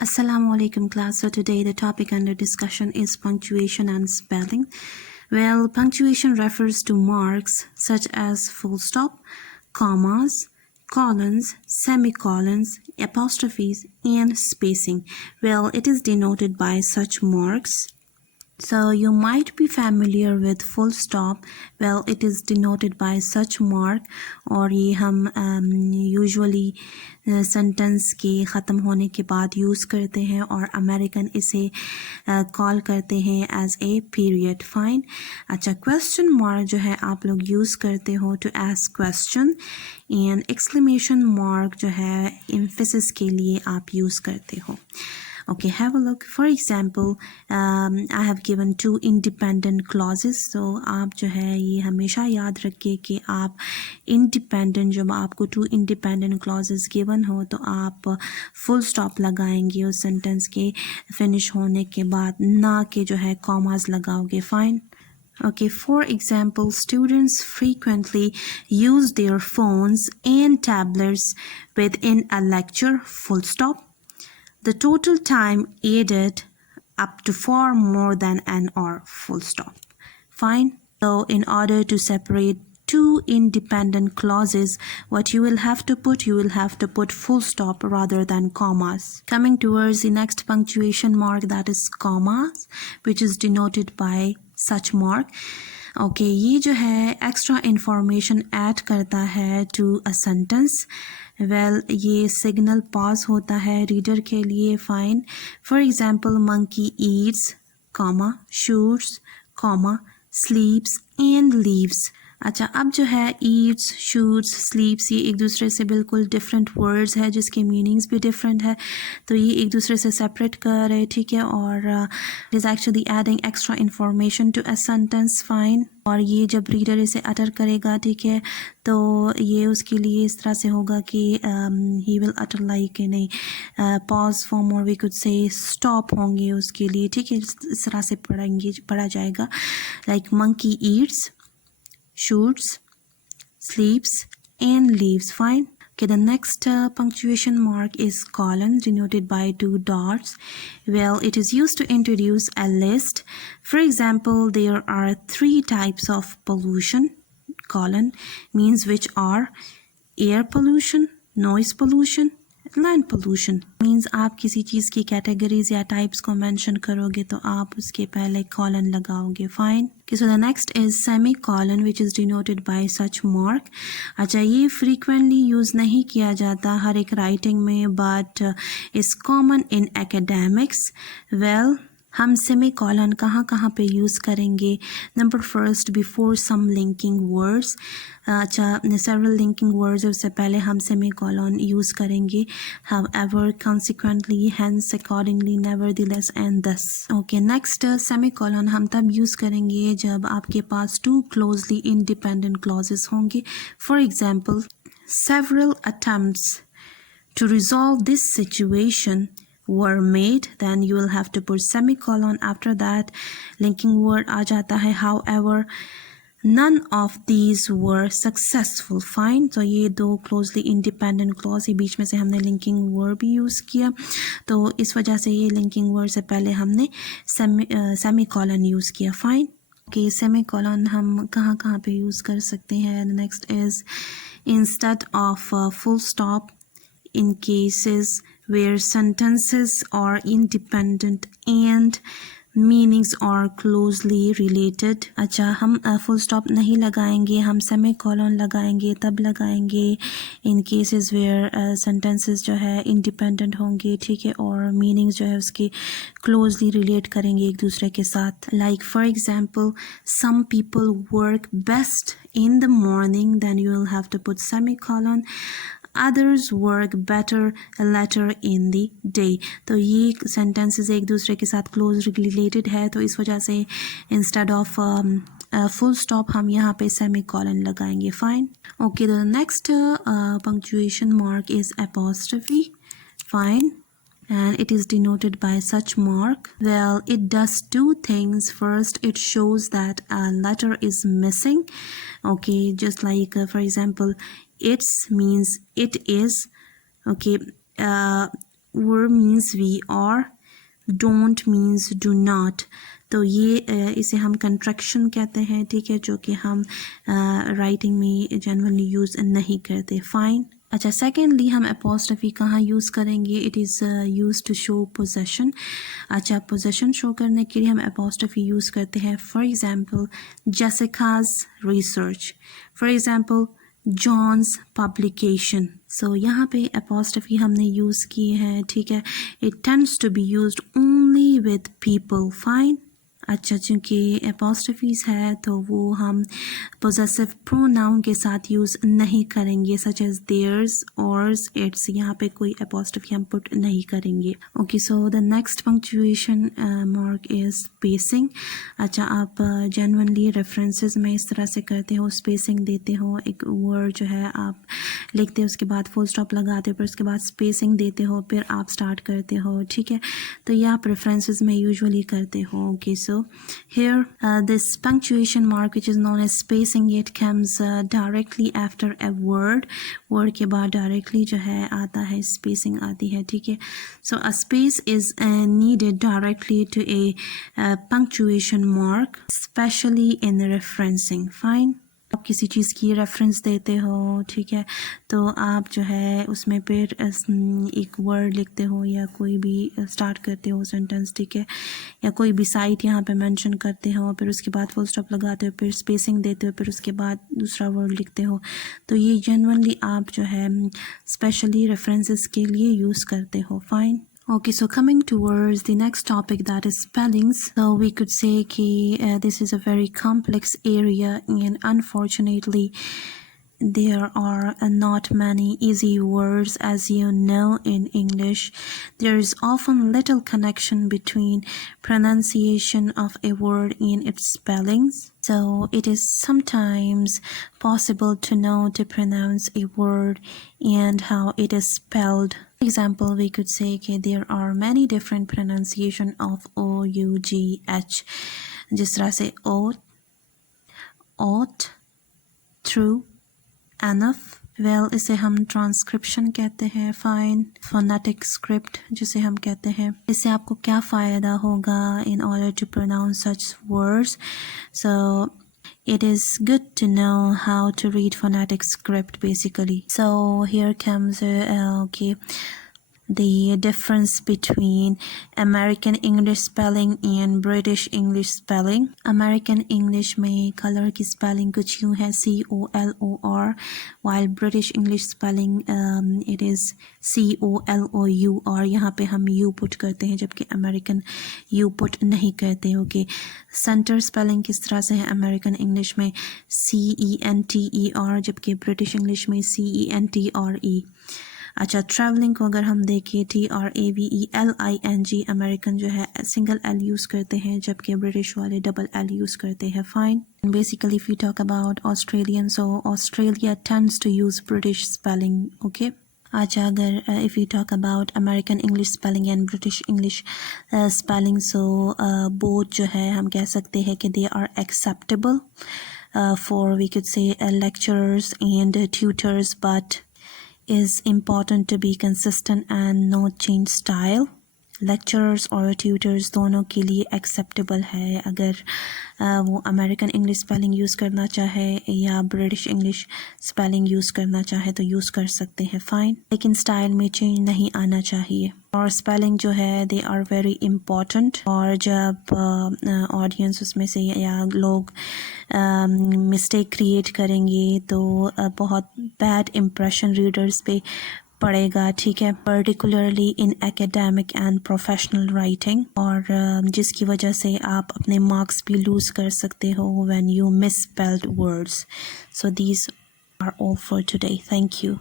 Assalamu alaikum class. So today the topic under discussion is punctuation and spelling. Well, punctuation refers to marks such as full stop, commas, colons, semicolons, apostrophes, and spacing. Well, it is denoted by such marks. So you might be familiar with full stop. Well, it is denoted by such mark और ये हम usually sentence के ख़त्म होने के बाद use करते हैं और अमेरिकन इसे कॉल करते हैं as a period. Fine. अच्छा, question mark जो है आप लोग यूज़ करते हो to ask question and exclamation mark जो है emphasis के लिए आप यूज़ करते हो. Okay, have a look. For example, I have given two independent clauses. So आप जो है ये हमेशा याद रखिए कि आप independent, जब आपको two independent clauses given हो तो आप full stop लगाएंगे उस sentence के finish होने के बाद, ना कि जो है commas लगाओगे. Fine. Okay, for example, students frequently use their phones and tablets within a lecture, full stop. The total time added up to far more than an hour, full stop. Fine. So in order to separate two independent clauses, what you will have to put full stop rather than commas. Coming towards the next punctuation mark, that is commas, which is denoted by such mark. Okay, ये जो है extra information add करता है to a sentence. Well, ये signal pause होता है reader के लिए. Fine. For example, monkey eats, comma, shoots, comma, sleeps and leaves. अच्छा, अब जो है eats, shoots, sleeps ये एक दूसरे से बिल्कुल different words है जिसके meanings भी different है, तो ये एक दूसरे से separate कर रहे, ठीक है, और it is actually adding extra information to a sentence. Fine. और ये जब रीडर इसे अटर करेगा, ठीक है, तो ये उसके लिए इस तरह से होगा कि he will utter like नहीं pause form और we could say stop होंगे उसके लिए, ठीक है, इस तरह से पढ़ा जाएगा like monkey eats, shoots, sleeps and leaves. Fine. Okay, the next punctuation mark is colon, denoted by two dots. Well, it is used to introduce a list. For example, there are three types of pollution. Colon means which are air pollution, noise pollution, land pollution. Means आप किसी चीज़ की categories या types को mention करोगे तो आप उसके पहले colon लगाओगे. Fine. Okay, so the next is semicolon, which is denoted by such mark. अच्छा, ये frequently use नहीं किया जाता हर एक writing में, but is common in academics. Well, हम semicolon कहाँ पे यूज़ करेंगे? Number first, before some linking words. अच्छा, several linking words उससे पहले हम semicolon यूज़ करेंगे. However, consequently, hence, accordingly, nevertheless and thus. Okay, next semicolon हम तब यूज़ करेंगे जब आपके पास two closely independent clauses होंगे. For example, several attempts to resolve this situation were made, then you will have to put semicolon. After that linking word आ जाता है. However, none of these were successful. Fine. तो ये दो closely independent clause, ये बीच में से हमने linking word भी use किया, तो इस वजह से ये linking word से पहले हमने semicolon use किया. Fine. Okay, semicolon हम कहाँ पे use कर सकते हैं? Next is instead of full stop in cases where sentences are independent and meanings are closely related. अच्छा, हम full stop नहीं लगाएंगे, हम semicolon लगाएंगे, तब लगाएंगे in cases where sentences जो है independent होंगे, ठीक है, और meanings जो है उसके closely relate करेंगे एक दूसरे के साथ. Like for example, some people work best in the morning, then you will have to put semicolon. Others work better later in the day. तो ये sentences एक दूसरे के साथ close related है, तो इस वजह से instead of full stop हम यहाँ पे semicolon लगाएंगे. Fine. Okay, the next punctuation mark is apostrophe. Fine. And it is denoted by such mark. Well, it does two things. First, it shows that a letter is missing. Okay, just like for example, it's means it is. Okay, were means we or don't means do not. तो ये इसे हम contraction कहते हैं, ठीक है, जो कि हम राइटिंग में जनरली यूज़ नहीं करते. फाइन. अच्छा, सेकेंडली हम अपोस्ट्रफी कहाँ यूज़ करेंगे? It is use to show possession. अच्छा, पोजेशन शो करने के लिए हम अपोस्ट्रफी यूज़ करते हैं. For example Jessica's research, for example John's publication. So यहाँ पे अपोस्ट्रफी हमने यूज़ की है, ठीक है. It tends to be used only with people. Fine. अच्छा, चूँकि अपोस्ट्रफीज़ है तो वो हम पोजेसिव प्रोनाउन के साथ यूज़ नहीं करेंगे, सच एज देयर्स, और्स, इट्स. यहाँ पे कोई अपोस्ट्रफी हम पुट नहीं करेंगे. Okay, so the next punctuation mark is spacing. अच्छा, आप जेन्युइनली रेफरेंसेस में इस तरह से करते हो, स्पेसिंग देते हो. एक वर्ड जो है आप लिखते हो, उसके बाद फुल स्टॉप लगाते हो, फिर उसके बाद स्पेसिंग देते हो, फिर आप स्टार्ट करते हो, ठीक है. तो ये आप रेफरेंसेस में यूजुअली करते हो. Okay, so here this punctuation mark which is known as spacing, it comes directly after a word के बाद directly जो है आता है spacing आती है, ठीक है. So a space is needed directly to a punctuation mark, especially in referencing. Fine. आप किसी चीज़ की रेफरेंस देते हो, ठीक है, तो आप जो है उसमें फिर एक वर्ड लिखते हो या कोई भी स्टार्ट करते हो सेंटेंस, ठीक है, या कोई भी साइट यहाँ पे मेंशन करते हो, फिर उसके बाद फुल स्टॉप लगाते हो, फिर स्पेसिंग देते हो, फिर उसके बाद दूसरा वर्ड लिखते हो. तो ये जनरली आप जो है स्पेशली रेफरेंसेस के लिए यूज़ करते हो. Fine. Okay, so coming towards the next topic, that is spellings. So we could say that this is a very complex area, and unfortunately there are not many easy words, as you know, in English. There is often little connection between pronunciation of a word and its spellings. So it is sometimes possible to know to pronounce a word and how it is spelled. For example, we could say there are many different pronunciation of O-U-G-H. जिस तरह से ought, true, enough. Well, इसे हम transcription कहते हैं. Fine. Phonetic script जिसे हम कहते हैं. इससे आपको क्या फ़ायदा होगा in order to pronounce such words? So it is good to know how to read phonetic script basically. So here comes okay, the difference between American English spelling and British English spelling. American English में color की spelling कुछ यूँ है, COLOR, while British English spelling it is COLOUR. यहाँ पे हम U put करते हैं जबकि American U put नहीं करते. ओके, center spelling किस तरह से है American English में CENTER जबकि British English में CENTRE. अच्छा, ट्रैवलिंग को अगर हम देखें TRAVELING, अमेरिकन जो है सिंगल L यूज़ करते हैं जबकि ब्रिटिश वाले डबल L यूज़ करते हैं. Fine. Basically if you talk about Australian, so Australia tends to use British spelling. Okay. अच्छा, अगर if you talk about American English spelling and British English spelling, so both जो है हम कह सकते हैं कि they are acceptable for we could say lecturers and tutors, but is important to be consistent and not change style. Lecturers और tutors दोनों के लिए acceptable है. अगर वो अमेरिकन इंग्लिश स्पेलिंग यूज़ करना चाहे या ब्रिटिश इंग्लिश स्पेलिंग यूज़ करना चाहे तो यूज़ कर सकते हैं. फाइन. लेकिन स्टाइल में चेंज नहीं आना चाहिए. और स्पेलिंग जो है दे आर वेरी इम्पॉर्टेंट. और जब ऑडियंस उसमें से या लोग मिस्टेक क्रिएट करेंगे तो बहुत बैड इम्प्रेशन रीडर्स पे पड़ेगा, ठीक है, particularly in academic and professional writing. और जिसकी वजह से आप अपने मार्क्स भी लूज़ कर सकते हो when you misspelled words. So these are all for today. Thank you.